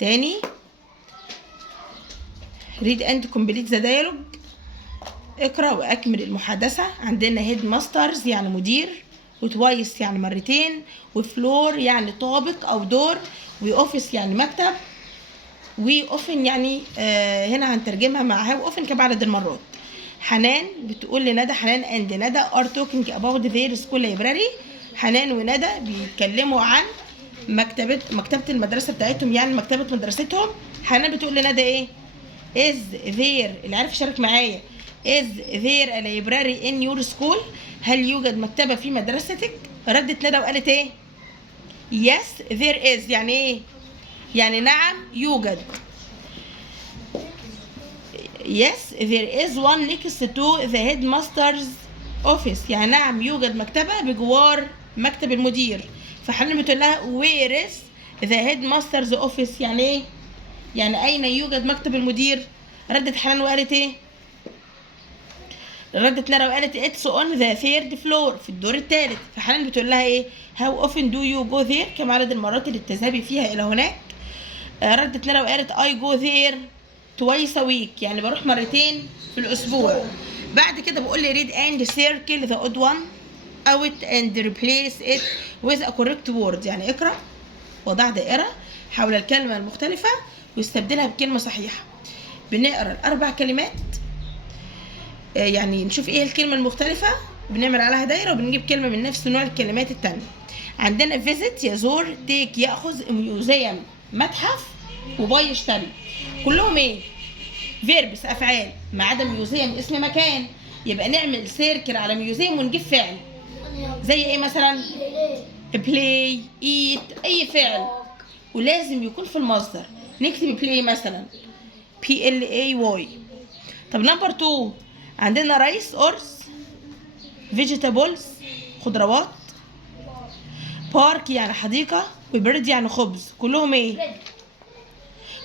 تاني read and complete the dialogue. اقرأ وأكمل المحادثة. عندنا هيد ماسترز يعني مدير، وتوايس يعني مرتين، وفلور يعني طابق أو دور، وأوفيس يعني مكتب، وأوفن يعني هنا هنترجمها معها وأوفن كبعدد المرات. حنان بتقول لندى، حنان اند ندى are talking about their school library. حنان وندى بيتكلموا عن مكتبة المدرسة بتاعتهم، يعني مكتبة مدرستهم. حنان بتقول لندى ايه؟ is there، اللي عارف يشارك معايا، is there a library in your school؟ هل يوجد مكتبة في مدرستك؟ ردت ندى وقالت ايه؟ yes there is، يعني ايه؟ يعني نعم يوجد. yes there is one next to the headmaster's office، يعني نعم يوجد مكتبة بجوار مكتب المدير. فحنان بتقول لها where is the headmaster's office، يعني ايه؟ يعني أين يوجد مكتب المدير؟ ردت حنان وقالت ايه؟ ردت ندى وقالت it's on the third floor، في الدور الثالث. فحنان بتقول لها ايه؟ how often do you go there؟ كم عدد المرات اللي بتذهبي فيها إلى هناك؟ ردت ندى وقالت I go there twice a week، يعني بروح مرتين في الأسبوع. بعد كده بقول لي read and circle the odd one out and replace it with a correct word، يعني اقرأ وضع دائرة حول الكلمة المختلفة ويستبدلها بكلمة صحيحة. بنقرأ الأربع كلمات، يعني نشوف ايه الكلمة المختلفة، بنعمل عليها دايرة وبنجيب كلمة من نفس نوع الكلمات التانية. عندنا visit يزور، take يأخذ، ميوزيوم متحف، وباي يشتري. كلهم ايه؟ فيربس أفعال، ما عدا ميوزيوم اسم مكان. يبقى نعمل سيركل على ميوزيوم ونجيب فعل زي ايه مثلا؟ play، eat، اي فعل ولازم يكون في المصدر. نكتب play مثلا play. طب نمبر 2 عندنا رايس أرز، فيجيتابلز خضروات، بارك يعني حديقة، وبرد يعني خبز. كلهم ايه؟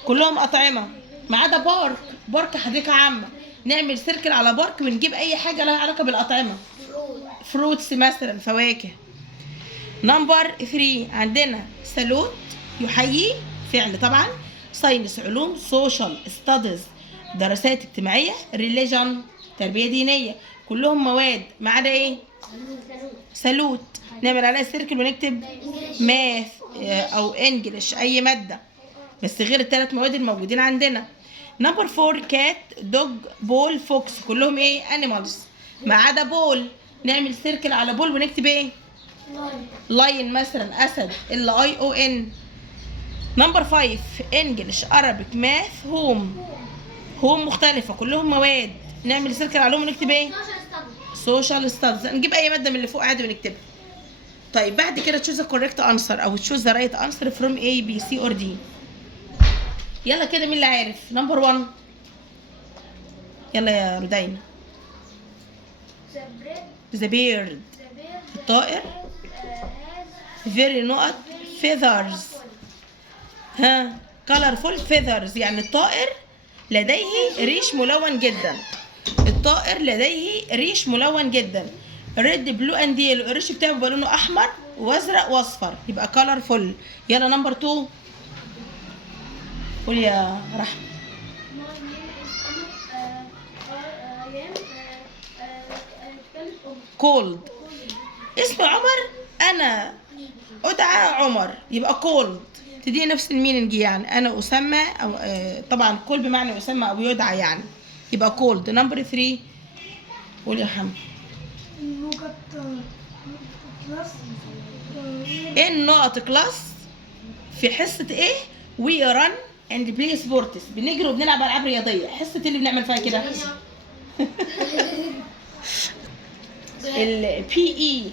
كلهم أطعمة ما عدا بارك. بارك حديقة عامة، نعمل سيركل على بارك ونجيب أي حاجة لها علاقة بالأطعمة، فروتس مثلا فواكه. نمبر 3 عندنا سالوت يحيي فعل طبعا، ساينس علوم، سوشيال ستاديز دراسات اجتماعية، ريليجن تربية دينية. كلهم مواد ما عدا ايه؟ سالوت. نعمل عليها سيركل ونكتب ماث او انجلش اي مادة، بس غير الثلاث مواد الموجودين عندنا. نمبر 4 كات، دوج، بول، فوكس. كلهم ايه؟ انيمالز ما عدا بول. نعمل سيركل على بول ونكتب ايه؟ لاين مثلا اسد، LION. نمبر 5 انجلش، ارابيك، ماث، هوم. هوم مختلفة كلهم مواد، نعمل سيركل عليهم ونكتب ايه؟ سوشيال ستادز. نجيب اي مادة من اللي فوق عادي ونكتبها. طيب بعد كده تشوز كوريكت انسر او تشوز ذا رايت انسر فروم A B C or D. يلا كده مين اللي عارف؟ نمبر 1 يلا يا رودينا. ذا بيرد الطائر، very نقط feathers، ها colorful feathers يعني الطائر لديه ريش ملون جدا. الطائر لديه ريش ملون جدا. ريد، بلو اند يلو، الريش بتاعه بيبقى لونه احمر وازرق واصفر، يبقى colorful. يلا نمبر 2 قول يا رحمة. كولد اسم عمر، انا ادعى عمر، يبقى كولد تدي نفس الميننج، يعني انا اسمى او طبعا كول بمعنى اسمى او يدعى يعني، يبقى كولد. نمبر 3 قول يا محمد. ايه النقط كلاس في حصه ايه؟ وي ران اند بلاي سبورتس، بنجري وبنلعب العاب رياضيه. حصه اللي بنعمل فيها كده البي اي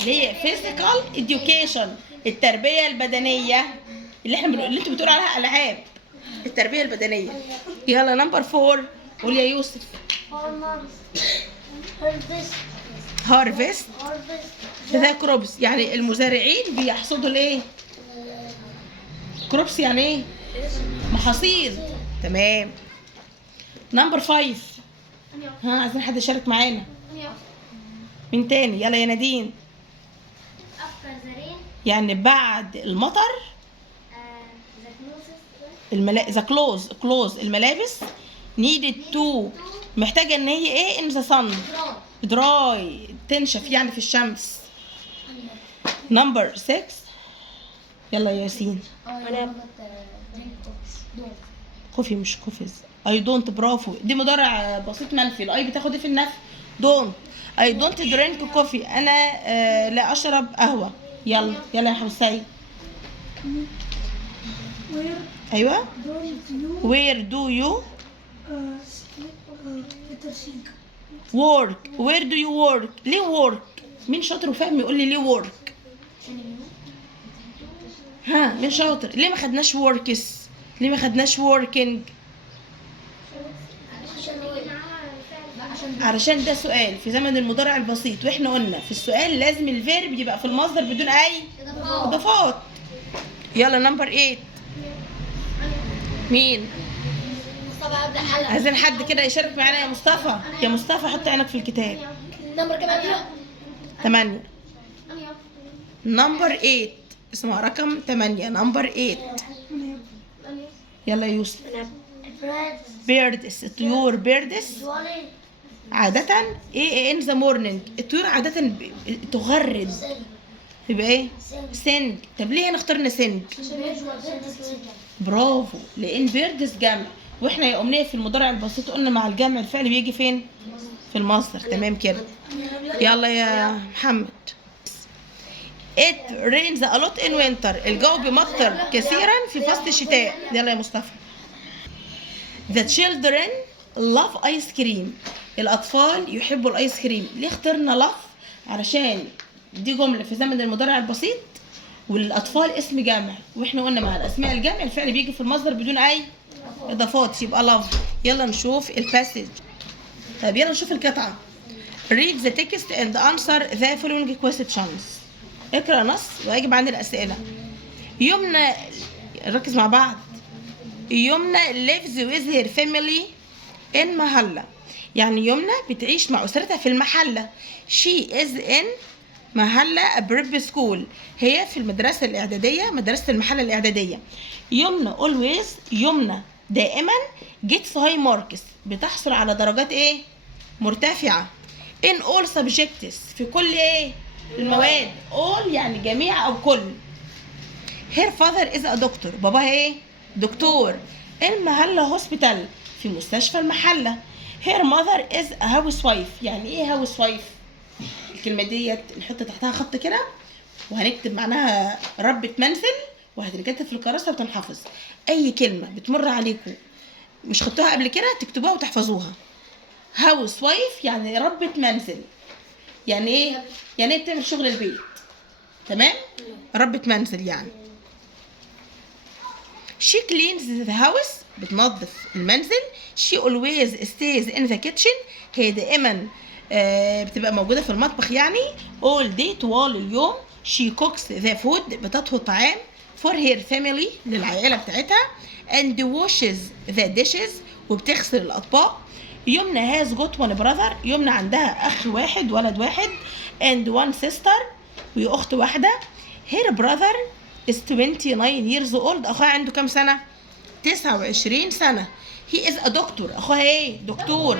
اللي هي فيزيكال اديوكيشن، التربيه البدنيه، اللي انتوا بتقولوا عليها العاب، التربيه البدنيه. يلا نمبر 4 قول يا يوسف. هارفست ده كروبس، يعني المزارعين بيحصدوا الايه؟ كروبس يعني ايه؟ محاصيل. تمام. نمبر 5 ها عايزين حد يشارك معانا. مين تاني؟ يلا يا نادين. يعني بعد المطر ذا كلوز الملابس needed to محتاجة ان هي ايه in the sun dry تنشف يعني في الشمس. نمبر 6 يلا يا ياسين. كوفي مش كوفيز. اي دونت برافو دي مضارع بسيط منفي. الاي بتاخد ايه في النفي؟ دونت. اي دونت درينك كوفي انا لا اشرب قهوه. يلا يلا يا حسين. ايوه where do you work where do you work ليه work؟ مين شاطر وفاهم يقول لي ليه work؟ ها مين شاطر؟ ليه ما خدناش works؟ ليه ما خدناش working؟ علشان ده سؤال في زمن المضارع البسيط، واحنا قلنا في السؤال لازم الفيرب يبقى في المصدر بدون اي اضافات. يلا نمبر 8 مين؟ عايزين حد كده يشارك معانا يا مصطفى. يا مصطفى حط عينك في الكتاب. نمبر كام؟ 8 نمبر 8 اسمها رقم 8 نمبر 8. يلا يا يوسف. بيردس الطيور بيردس عادة ايه ان ذا مورنينج الطيور عادة تغرد يبقى ايه؟ سنج. طب ليه هنا اخترنا سنج؟ برافو لان بيردس جمع واحنا يا امنيه في المضارع البسيط قلنا مع الجمع الفعل بيجي فين؟ في المصدر. تمام كده. يلا يا محمد. It rains a lot in winter الجو بيمطر كثيرا في فصل الشتاء. يلا يا مصطفى. The children love ice cream الأطفال يحبوا الآيس كريم. ليه اخترنا love؟ علشان دي جملة في زمن المضارع البسيط والأطفال اسم جمع واحنا قلنا مع الأسماء الجمع الفعل بيجي في المصدر بدون أي إضافات يبقى love. يلا نشوف الباسج. طيب يلا نشوف القطعة. Read the text and answer the following questions. اقرأ نص واجب عن الأسئلة. يمنى ركز مع بعض. يمنى lives with her family in محلة يعني يمنى بتعيش مع أسرتها في المحلة. she is in محلة بريب سكول هي في المدرسة الإعدادية مدرسة المحلة الإعدادية. يمنى always يمنى دائما gets high marks بتحصل على درجات ايه؟ مرتفعة. in all subjects في كل ايه؟ المواد. all يعني جميع أو كل. her father is a doctor باباها ايه؟ دكتور. المحلة هوسبيتال في مستشفى المحلة. her mother is a housewife يعني ايه housewife؟ الكلمة ديت نحط تحتها خط كده وهنكتب معناها ربة منزل وهتتكتب في الكراسة وتنحفظ. أي كلمة بتمر عليكم مش خدتوها قبل كده تكتبوها وتحفظوها. housewife يعني ربة منزل يعني ايه؟ يعني ايه بتعمل شغل البيت. تمام؟ ربة منزل يعني. she cleans the house بتنظف المنزل. she always stays in the kitchen هي دائما بتبقى موجودة في المطبخ يعني. all day طوال اليوم. she cooks the food بتطهو الطعام for her family للعائلة بتاعتها. and washes the dishes وبتغسل الأطباق. يمنى has got one brother يمنى عندها أخ واحد ولد واحد and one sister وأخت واحدة. her brother is 29 years old أخوها عنده كام سنة؟ 29 سنة. he is a doctor أخوها إيه؟ دكتور.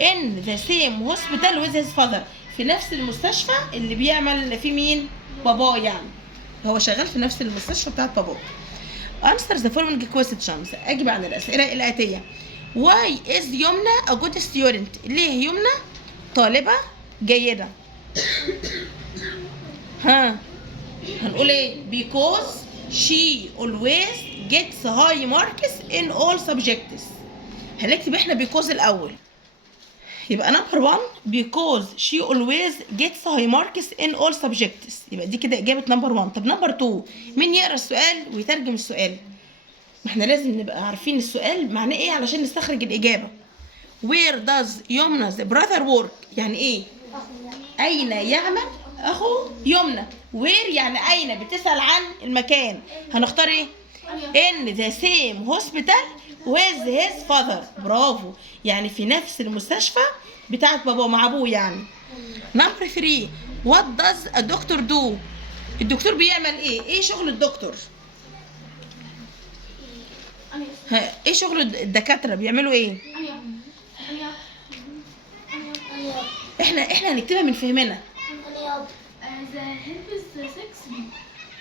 in the same hospital with his father في نفس المستشفى اللي بيعمل فيه مين؟ باباه يعني هو شغال في نفس المستشفى بتاعت باباه. answer the following questions أجب عن الأسئلة الآتية. why is يمنى a good student ليه يمنى طالبة جيدة؟ ها هنقول ايه؟ because she always gets high marks in all subjects. هنكتب احنا because الأول يبقى نمبر 1 because she always gets high marks in all subjects يبقى دي كده إجابة نمبر 1. طب نمبر 2 مين يقرأ السؤال ويترجم السؤال؟ ما احنا لازم نبقى عارفين السؤال معناه ايه علشان نستخرج الإجابة. where does يمنى brother work يعني ايه؟ أين يعمل أخو يمنى. where يعني أين بتسأل عن المكان هنختار ايه؟ in the same hospital with his father برافو يعني في نفس المستشفى بتاعت بابا مع أبوه يعني. نمبر 3 what does a doctor do الدكتور بيعمل ايه؟ ايه شغل الدكتور؟ ايه شغل الدكاترة؟ بيعملوا ايه؟ احنا هنكتبها من فهمنا.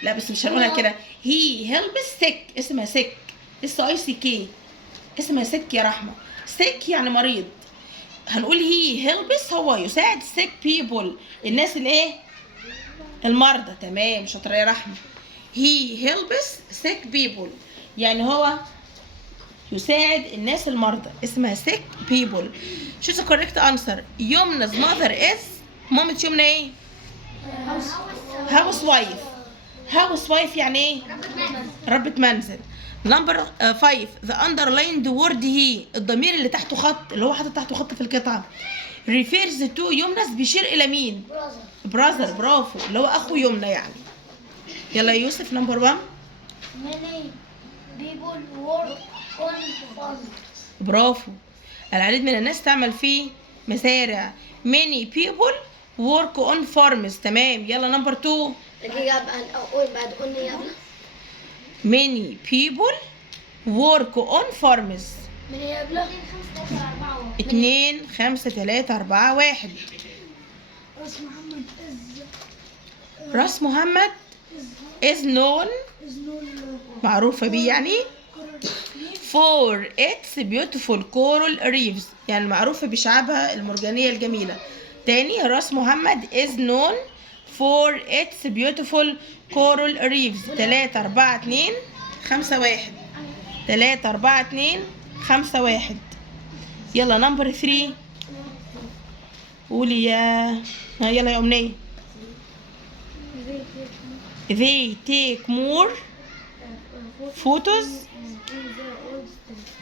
لا بس مش هنقولها كده. هي هيلبس سيك، اسمها سيك، SICK، اسمها سيك يا رحمة. سيك يعني مريض. هنقول هي هيلبس، هو يساعد سيك بيبول، الناس الايه؟ المرضى. تمام، شاطرة يا رحمة. هي هيلبس سيك بيبول يعني هو يساعد الناس المرضى، اسمها سيك بيبول. choose the correct answer. يمنا's mother is، مامة يمنى ايه؟ هاوس وايف. هاوس وايف يعني ايه؟ ربة منزل. نمبر 5 the underlined word هي، الضمير اللي تحته خط، اللي هو حاطط تحته خط في القطعة، refers to يمنا's، بيشير الى مين؟ براذر. برافو، اللي هو اخو يمنى يعني. يلا يا يوسف نمبر 1. Many people work on farms. برافو. العديد من الناس تعمل في مزارع. many people work on farms. تمام. يلا نمبر 2. دقيقة أقول بعد قلنا يلا. many people work on farms. من يبلغ 2 5 3 4 1. راس محمد راس محمد is known، معروفة بيه يعني for its beautiful coral reefs، يعني معروفة بشعابها المرجانية الجميلة. تاني، راس محمد is known for its beautiful coral reefs. 3 4 2 5 1. 3 4 2 5 1. يلا نمبر 3. قولي يا يلا يا أمنية. they take more photos.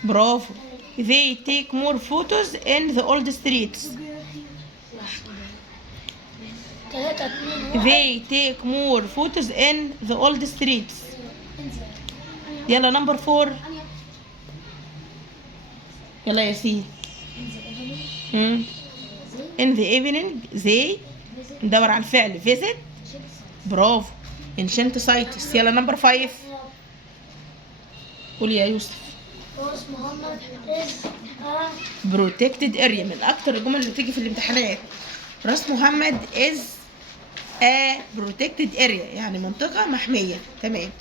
برافو. they take more photos in the old streets. 3 2 they take more photos in the old streets. يلا نمبر 4. يلا يا سي. in the evening they، ندور على الفعل visit. برافو. ancient sites. يلا نمبر 5. قولي يا يوسف. راس محمد is a protected area، من اكتر الجمل اللي بتيجي في الامتحانات. راس محمد is a protected area يعني منطقة محمية. تمام.